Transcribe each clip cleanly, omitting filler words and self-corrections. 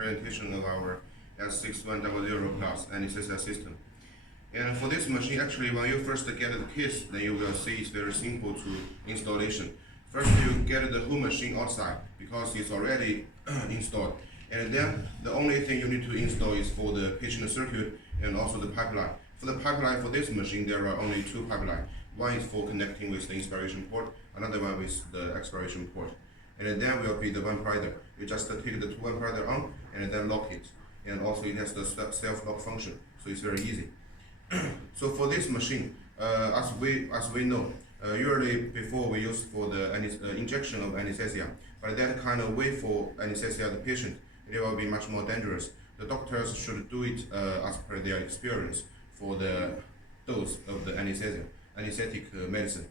presentation of our S6100PLUS anesthesia system. And for this machine, actually, when you first get the case, then you will see it's very simple to installation. First, you get the whole machine outside because it's already installed. And then the only thing you need to install is for the patient circuit and also the pipeline. For the pipeline for this machine, there are only two pipelines. One is for connecting with the inspiration port, another one with the expiration port. And then will be the vaporizer. You just take the two vaporizer on and then lock it. And also it has the self-lock function, so it's very easy. So for this machine, as we know, usually before we use for the injection of anesthesia, but that kind of way for anesthesia the patient, it will be much more dangerous. The doctors should do it as per their experience for the dose of the anesthetic medicine.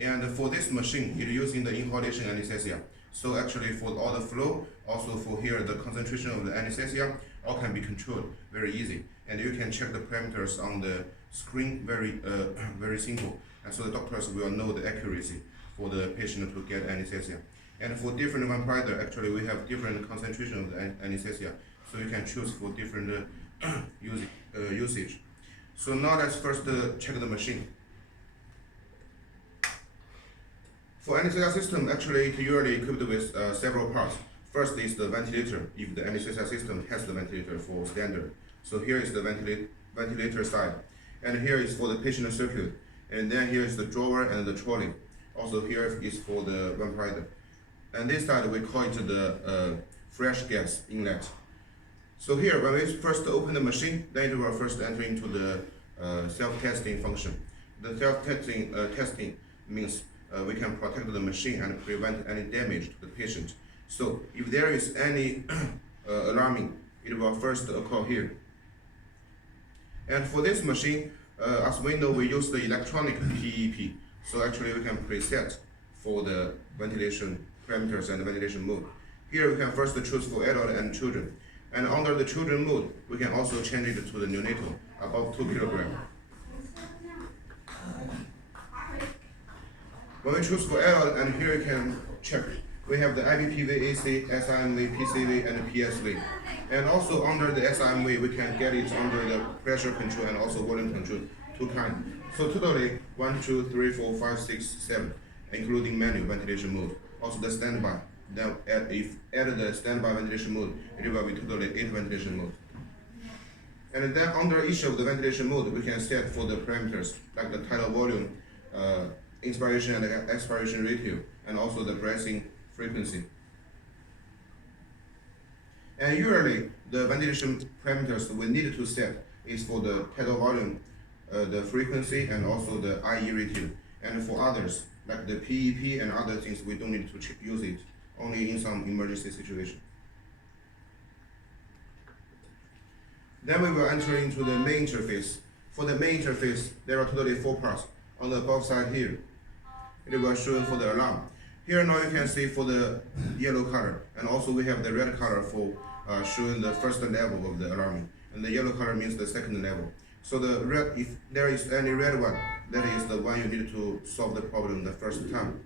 And for this machine, it using the inhalation anesthesia. So actually for all the flow, also for here the concentration of the anesthesia, all can be controlled very easy. And you can check the parameters on the screen very simple. And so the doctors will know the accuracy for the patient to get anesthesia. And for different vaporizer, actually we have different concentration of the anesthesia. So you can choose for different usage. So now let's first check the machine. For anesthesia system, actually it usually equipped with several parts. First is the ventilator, if the anesthesia system has the ventilator for standard. So here is the ventilator side. And here is for the patient circuit. And then here is the drawer and the trolley. Also here is for the vaporizer. And this side we call it the fresh gas inlet. So here, when we first open the machine, then it will first enter into the self-testing function. The self-testing testing means we can protect the machine and prevent any damage to the patient. So if there is any alarming, it will first occur here. And for this machine, as we know, we use the electronic PEP. So actually we can preset for the ventilation parameters and the ventilation mode. Here we can first choose for adult and children. And under the children mode, we can also change it to the neonatal, above 2 kilograms. When we choose for adult, and here you can check, we have the IBPV, AC, SIMV, PCV, and PSV. And also under the SIMV, we can get it under the pressure control and also volume control, two kinds. So totally 1, 2, 3, 4, 5, 6, 7, including manual ventilation mode. Also the standby. Then if add the standby ventilation mode, it will be totally 8 ventilation mode. And then under each of the ventilation mode, we can set for the parameters like the tidal volume, inspiration and expiration ratio, and also the breathing frequency. And usually the ventilation parameters we need to set is for the tidal volume, the frequency, and also the IE ratio. And for others, like the PEP and other things, we don't need to use it, only in some emergency situation. Then we will enter into the main interface. For the main interface, there are totally 4 parts. On the above side here, it will show for the alarm. Here now you can see for the yellow color, and also we have the red color for showing the first level of the alarming, and the yellow color means the second level. So the red, if there is any red one, that is the one you need to solve the problem the first time.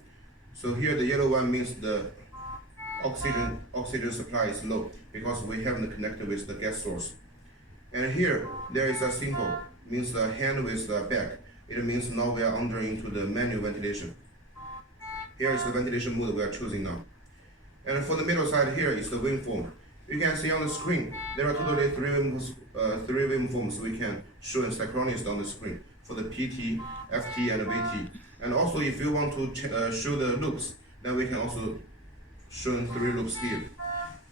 So here the yellow one means the oxygen supply is low because we haven't connected with the gas source. And here there is a symbol, means the hand with the back. It means now we are under into the manual ventilation. Here is the ventilation mode we are choosing now. And for the middle side here is the waveform. You can see on the screen, there are totally 3 waveforms we can show and synchronize on the screen for the PT, FT, and VT. And also if you want to show the loops, then we can also show 3 loops here.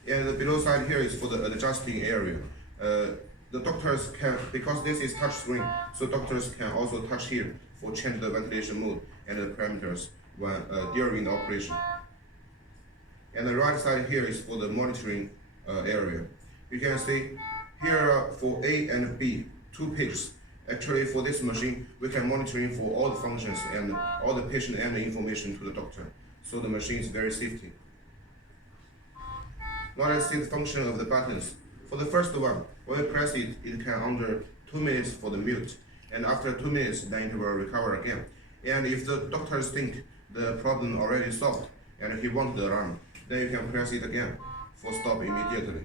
And the below side here is for the adjusting area. The doctors can, because this is touch screen, so doctors can also touch here for change the ventilation mode and the parameters when during the operation. And the right side here is for the monitoring area. You can see here for A and B, 2 pages. Actually for this machine, we can monitoring for all the functions and all the patient and the information to the doctor. So the machine is very safety. Now let's see the function of the buttons. For the first one, when we press it, it can under 2 minutes for the mute. And after 2 minutes, then it will recover again. And if the doctors think the problem already solved and he wants the alarm, then you can press it again for stop immediately.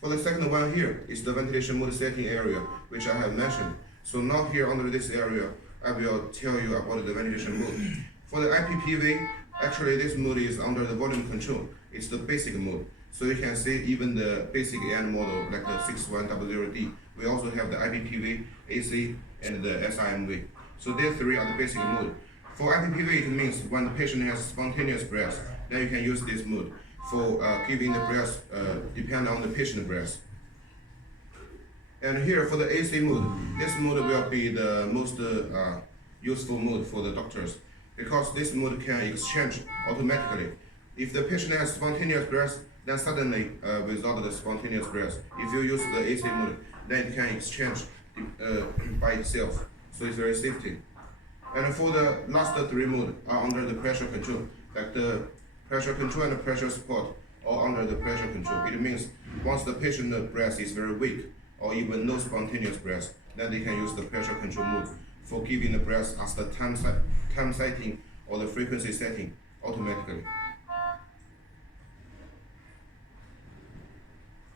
For the second one here is the ventilation mode setting area, which I have mentioned. So now here under this area, I will tell you about the ventilation mode. For the IPPV, actually this mode is under the volume control. It's the basic mode. So you can see even the basic end model like the 6100D. We also have the IPPV, AC, and the SIMV. So these three are the basic mode. For IPPV, it means when the patient has spontaneous breath, then you can use this mode for giving the breath depend on the patient breath. And here for the AC mode, this mode will be the most useful mode for the doctors because this mode can exchange automatically. If the patient has spontaneous breath, then suddenly without the spontaneous breath, if you use the AC mode, then it can exchange by itself. So it's very safety. And for the last three modes are under the pressure control, like the pressure control and the pressure support are under the pressure control. It means once the patient breath is very weak or even no spontaneous breath, then they can use the pressure control mode for giving the breath as the time setting or the frequency setting automatically.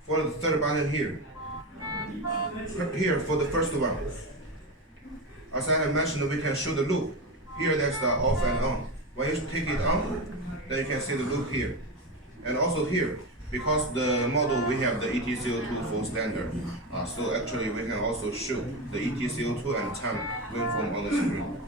For the third button here for the first one, as I have mentioned, we can show the loop. Here that's the off and on. When you take it on, then you can see the loop here. And also here, because the model we have the ETCO2 for standard, so actually we can also show the ETCO2 and time waveform on the screen.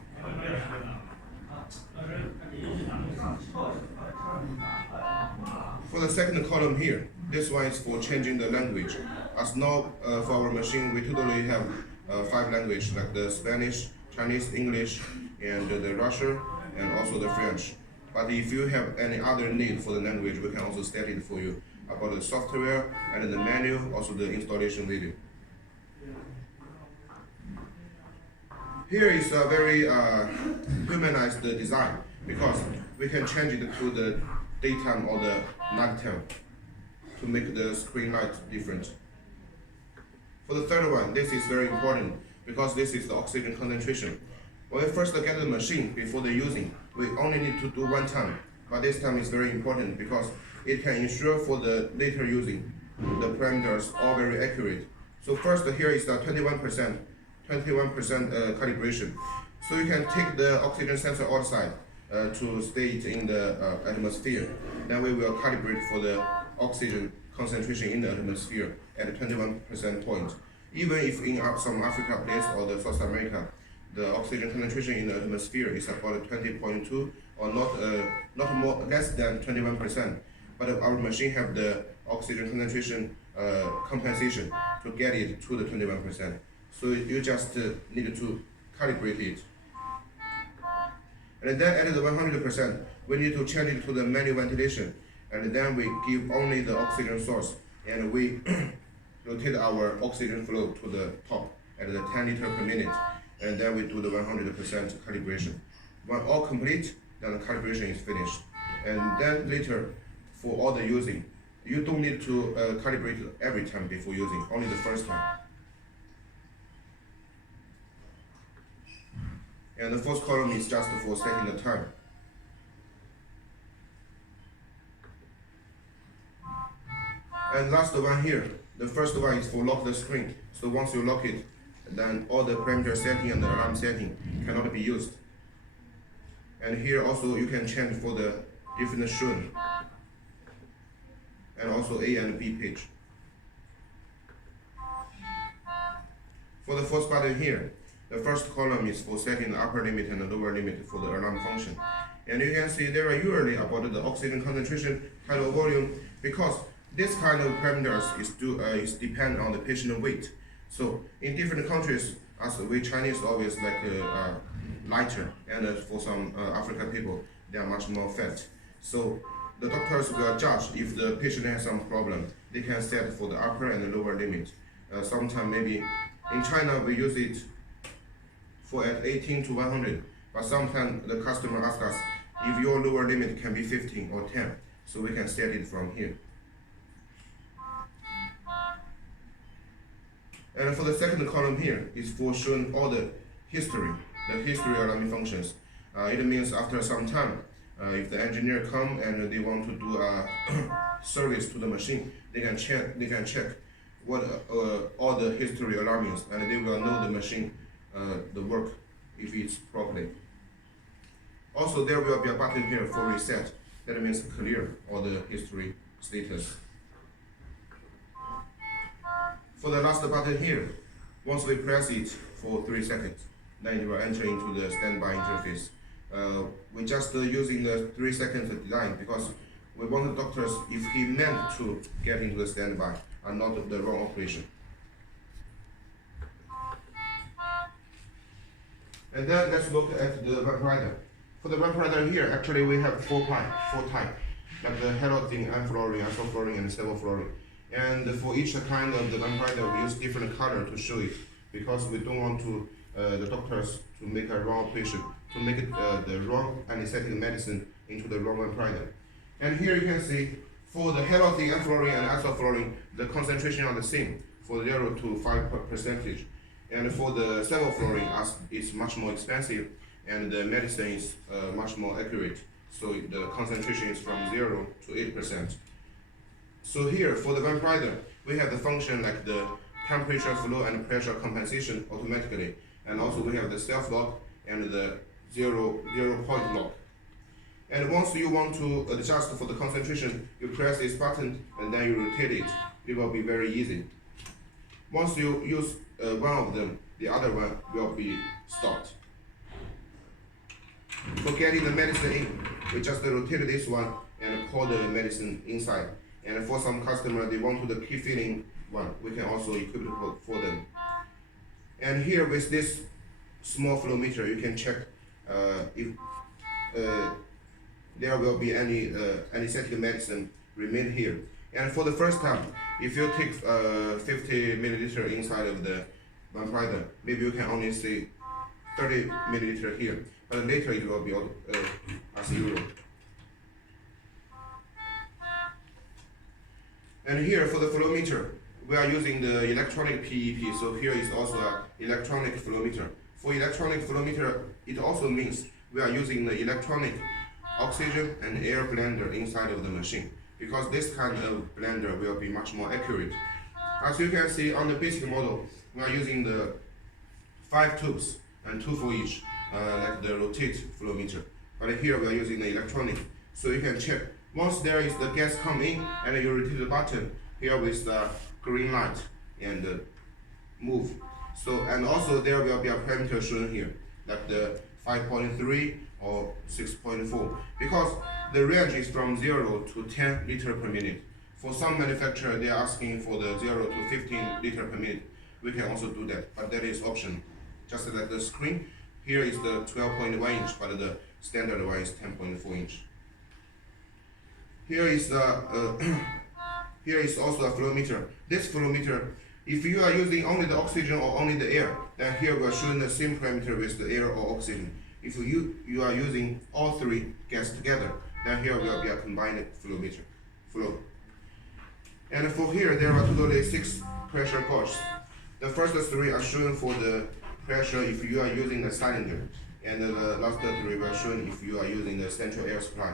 For the second column here, this one is for changing the language. As now for our machine, we totally have 5 languages like the Spanish, Chinese, English, and the Russian, and also the French. But if you have any other need for the language, we can also set it for you about the software and the menu, also the installation video. Here is a very humanized design because we can change it to the daytime or the nighttime to make the screen light different. For the third one, this is very important because this is the oxygen concentration. When we first get the machine before the using, we only need to do one time, but this time is very important because it can ensure for the later using, the parameters are very accurate. So first here is the 21% calibration. So you can take the oxygen sensor outside to stay it in the atmosphere. Then we will calibrate for the oxygen concentration in the atmosphere at 21% point. Even if in some Africa place or the South America, the oxygen concentration in the atmosphere is about 20.2 or not more less than 21%. But our machine have the oxygen concentration compensation to get it to the 21%. So you just need to calibrate it. And then at the 100%, we need to change it to the manual ventilation. And then we give only the oxygen source, and we rotate our oxygen flow to the top at the 10 liters per minute. And then we do the 100% calibration. When all complete, then the calibration is finished. And then later, for all the using, you don't need to calibrate every time before using, only the first time. And the fourth column is just for setting the time. And last one here, the first one is for lock the screen. So once you lock it, then all the parameter setting and the alarm setting cannot be used. And here also you can change for the different shun and also A and B page. For the fourth button here, the first column is for setting the upper limit and the lower limit for the alarm function. And you can see there are usually about the oxygen concentration, tidal volume, because this kind of parameters is depend on the patient weight. So in different countries, as we Chinese always like lighter, and for some African people, they are much more fat. So the doctors will judge if the patient has some problem. They can set for the upper and the lower limit. Sometimes maybe in China we use it for at 18 to 100, but sometimes the customer asks us if your lower limit can be 15 or 10, so we can set it from here. And for the second column here is for showing all the history alarming functions. It means after some time, if the engineer come and they want to do service to the machine, they can check what all the history alarms, and they will know the machine the work if it's properly. Also, there will be a button here for reset. That means clear all the history status. For the last button here, once we press it for 3 seconds, then it will enter into the standby interface. We just using the 3 seconds design because we want the doctors, if he meant to get into the standby, and not the wrong operation. And then let's look at the vaporizer. For the vaporizer here, actually we have four types, like the halogen, enfluorine, isofluorine, and sevofluorine. And for each kind of the vaporizer, we use different color to show it, because we don't want to the doctors to make a wrong operation, to make it, the wrong anesthetic medicine into the wrong vaporizer. And here you can see, for the halogen, enfluorine, and isofluorine, the concentration are the same, for 0 to 5%. And for the sevofluorine, as it's much more expensive, and the medicine is much more accurate, so the concentration is from 0 to 8%. So here, for the vaporizer, we have the function like the temperature, flow, and pressure compensation automatically, and also we have the self-lock and the zero point lock. And once you want to adjust for the concentration, you press this button and then you rotate it. It will be very easy. Once you use one of them, the other one will be stopped. For getting the medicine in, we just rotate this one and pour the medicine inside. And for some customer, they want to the key filling one, we can also equip it for them. And here with this small flow meter, you can check if there will be any anesthetic medicine remain here. And for the first time, if you take 50 milliliter inside of the vaporizer, maybe you can only see 30 milliliter here, but later it will be as zero. And here for the flow meter, we are using the electronic PEP, so here is also an electronic flow meter. For electronic flow meter, it also means we are using the electronic oxygen and air blender inside of the machine, because this kind of blender will be much more accurate. As you can see on the basic model, we are using the 5 tubes and 2 for each, like the rotate flow meter. But here we are using the electronic, so you can check. Once there is the gas come in and you rotate the button, here with the green light and move. So, and also there will be a parameter shown here, like the 5.3 or 6.4, because the range is from 0 to 10 liter per minute. For some manufacturer, they are asking for the 0 to 15 liter per minute. We can also do that, but that is optional. Just like the screen, here is the 12.1 inch, but the standard one is 10.4 inch. Here is here is also a flow meter. This flow meter, if you are using only the oxygen or only the air, then here we are showing the same parameter with the air or oxygen. If you are using all three gas together, then here will be a combined flow meter. And for here, there are totally 6 pressure gauges. The first 3 are shown for the pressure if you are using the cylinder, and the last 3 were shown if you are using the central air supply.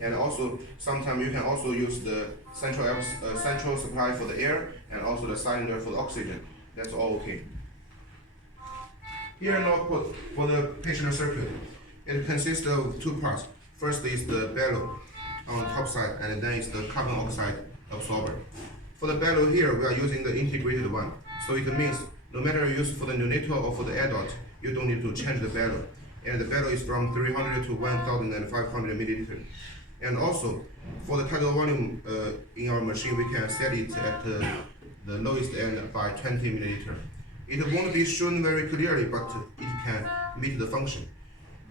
And also, sometimes you can also use the central supply for the air and also the cylinder for the oxygen. That's all okay. Here an output for the patient circuit. It consists of 2 parts. First is the bellow on the top side, and then is the carbon oxide absorber. For the bellow here, we are using the integrated one. So it means no matter you use for the neonatal or for the adult, you don't need to change the bellow. And the bellow is from 300 to 1,500 milliliters. And also, for the tidal volume in our machine, we can set it at the lowest end by 20 milliliters. It won't be shown very clearly, but it can meet the function.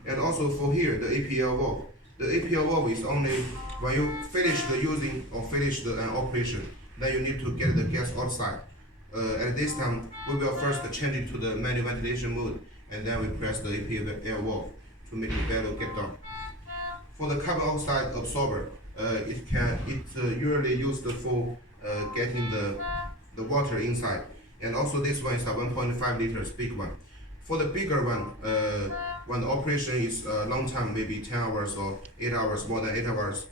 And also for here, the APL valve. The APL valve is only when you finish the using or finish the operation, then you need to get the gas outside. At this time, we will first change it to the manual ventilation mode, and then we press the APL valve to make the bellow get down. For the carbon oxide absorber, it usually used for getting the water inside. And also this one is a 1.5 liters big one. For the bigger one, when the operation is a long time, maybe 10 hours or 8 hours, more than 8 hours,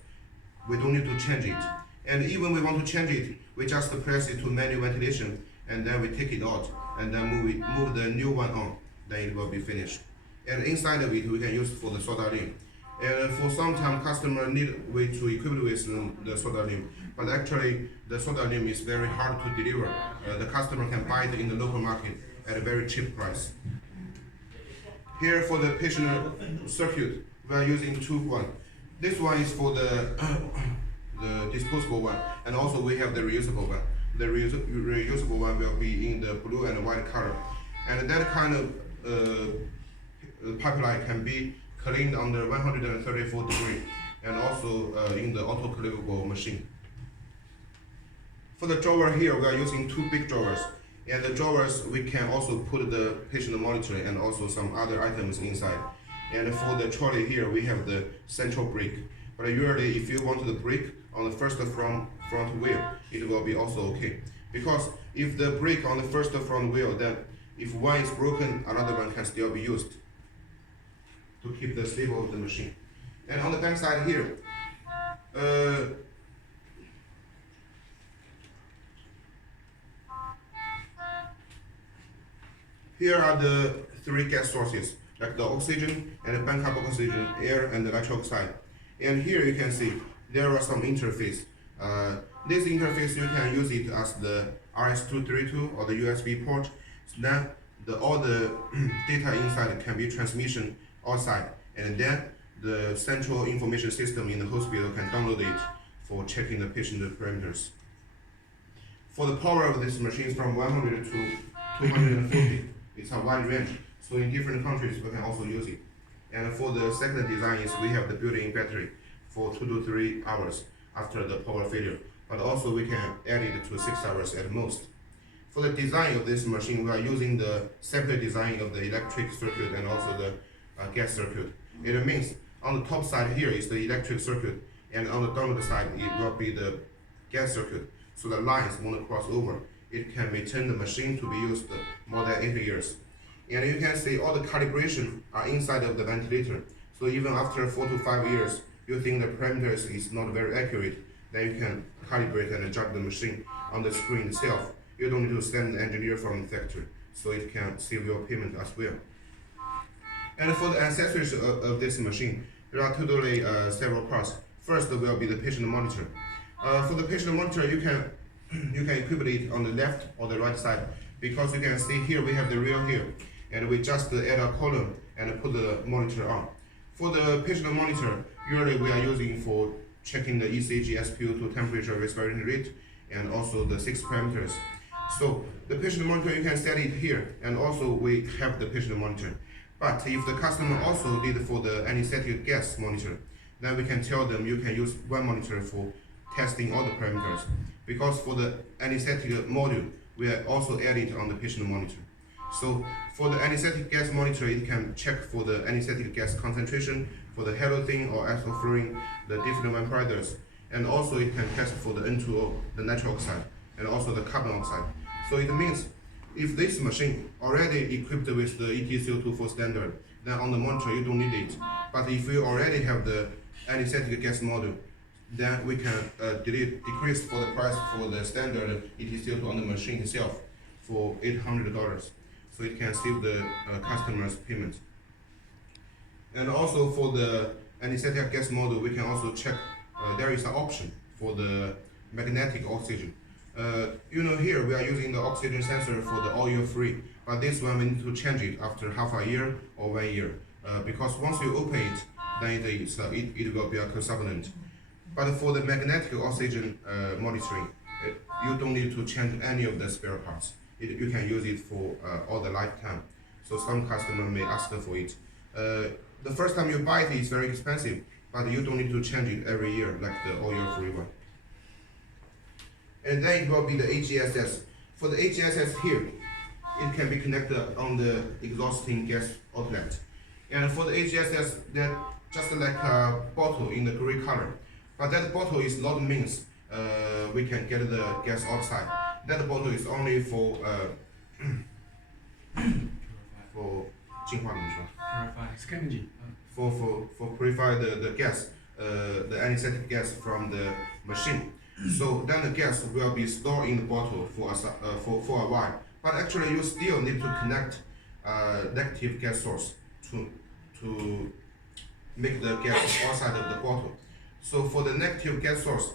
we don't need to change it. And even we want to change it, we just press it to manual ventilation, and then we take it out, and then move the new one on, then it will be finished. And inside of it, we can use for the soda limb. And for some time, customer need way to equip it with the soda limb, but actually the soda limb is very hard to deliver. The customer can buy it in the local market at a very cheap price. Here for the patient circuit, we are using two one. This one is for the disposable one, and also we have the reusable one. The reusable one will be in the blue and white color, and that kind of pipeline can be cleaned under 134 degrees, and also in the autoclavable machine. For the drawer here, we are using two big drawers, and the drawers we can also put the patient monitor and also some other items inside. And for the trolley here, we have the central brake. But usually, if you want the brake on the first front wheel, it will be also okay. Because if the brake on the first front wheel, then if one is broken, another one can still be used to keep the stable of the machine. And on the back side here, here are the three gas sources, like the oxygen and the backup oxygen, air and the nitric oxide. And here you can see there are some interface. This interface, you can use it as the RS-232 or the USB port. So then all the data inside can be transmission outside, and then the central information system in the hospital can download it for checking the patient parameters. For the power of this machine is from 100 to 240. It's a wide range, so in different countries we can also use it. And for the second design is we have the built-in battery for 2 to 3 hours after the power failure, but also we can add it to 6 hours at most. For the design of this machine, we are using the separate design of the electric circuit and also the gas circuit. It means on the top side here is the electric circuit, and on the downward side it will be the gas circuit. So the lines won't cross over. It can maintain the machine to be used more than 8 years. And you can see all the calibration are inside of the ventilator. So even after 4 to 5 years, you think the parameters is not very accurate, then you can calibrate and adjust the machine on the screen itself. You don't need to send an engineer from the factory, so it can save your payment as well. And for the accessories of this machine, there are totally several parts. First will be the patient monitor. For the patient monitor, you can equip it on the left or the right side, because you can see here we have the rail here, and we just add a column and put the monitor on. For the patient monitor, usually we are using for checking the ECG, SpO2 temperature, respiration rate, and also the 6 parameters. So the patient monitor, you can set it here, and also we have the patient monitor. But if the customer also need for the anesthetic gas monitor, then we can tell them you can use one monitor for testing all the parameters. Because for the anesthetic module, we also add it on the patient monitor. So for the anesthetic gas monitor, it can check for the anesthetic gas concentration, for the halothane or isoflurane, the different vaporizer, and also it can test for the N2O, the nitric oxide, and also the carbon oxide. So it means if this machine already equipped with the ETCO24 standard, then on the monitor you don't need it. But if you already have the anesthetic gas module, then we can decrease for the price for the standard ETCO2 on the machine itself for $800. So it can save the customer's payment. And also for the anesthetic gas module, we can also check, there is an option for the magnetic oxygen. Here we are using the oxygen sensor for the oil-free, but this one we need to change it after half a year or 1 year, because once you open it, then it will be a consumptant. But for the magnetic oxygen monitoring, you don't need to change any of the spare parts. You can use it for all the lifetime. So some customer may ask for it. The first time you buy it is very expensive, but you don't need to change it every year like the oil-free one. And then it will be the HGSS. For the HGSS here, it can be connected on the exhausting gas outlet. And for the HGSS, that just like a bottle in the gray color. But that bottle is not means we can get the gas outside. That bottle is only for for purify the gas, the anesthetic gas from the machine. So then the gas will be stored in the bottle for a while. But actually, you still need to connect negative gas source to make the gas outside of the bottle. So for the negative gas source,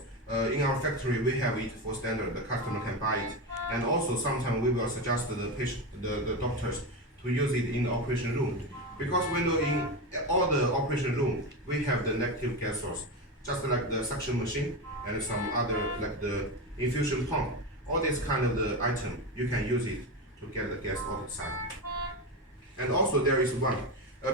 in our factory we have it for standard. The customer can buy it, and also sometimes we will suggest the patient, the doctors to use it in the operation room, because we know in all the operation room we have the negative gas source, just like the suction machine and some other like the infusion pump. All this kind of the item you can use it to get the gas outside. And also there is one,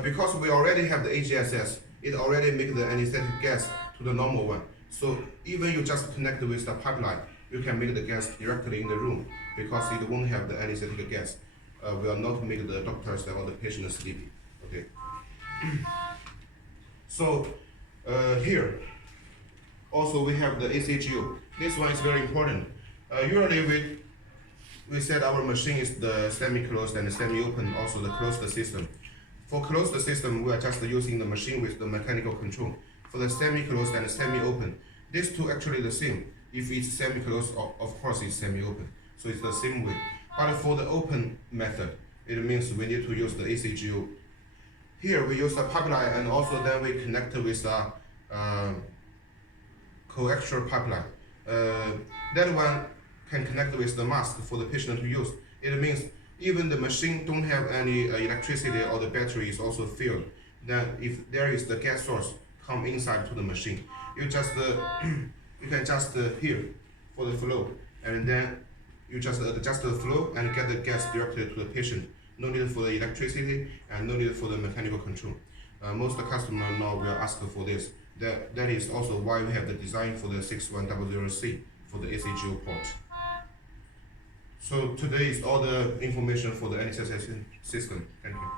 because we already have the AGSS, it already make the anesthetic gas to the normal one. So even you just connect with the pipeline, you can make the gas directly in the room, because it won't have the anesthetic gas. Will not make the doctors or the patient sleepy. Okay. So here also we have the ACGO. This one is very important. Usually we said our machine is the semi-closed and semi-open, also the closed system. For closed system, we are just using the machine with the mechanical control. For the semi-closed and semi-open, these two actually the same. If it's semi-closed, of course it's semi-open. So it's the same way. But for the open method, it means we need to use the ACGO. Here we use the pipeline, and also then we connect with a coaxial pipeline. That one can connect with the mask for the patient to use. It means even the machine don't have any electricity or the battery is also filled, then if there is the gas source come inside to the machine, you just you can just here for the flow, and then you just adjust the flow and get the gas directly to the patient. No need for the electricity and no need for the mechanical control. Most customers now will ask for this. That is also why we have the design for the 6100C for the ACGO port. So today is all the information for the anesthesia system. Thank you.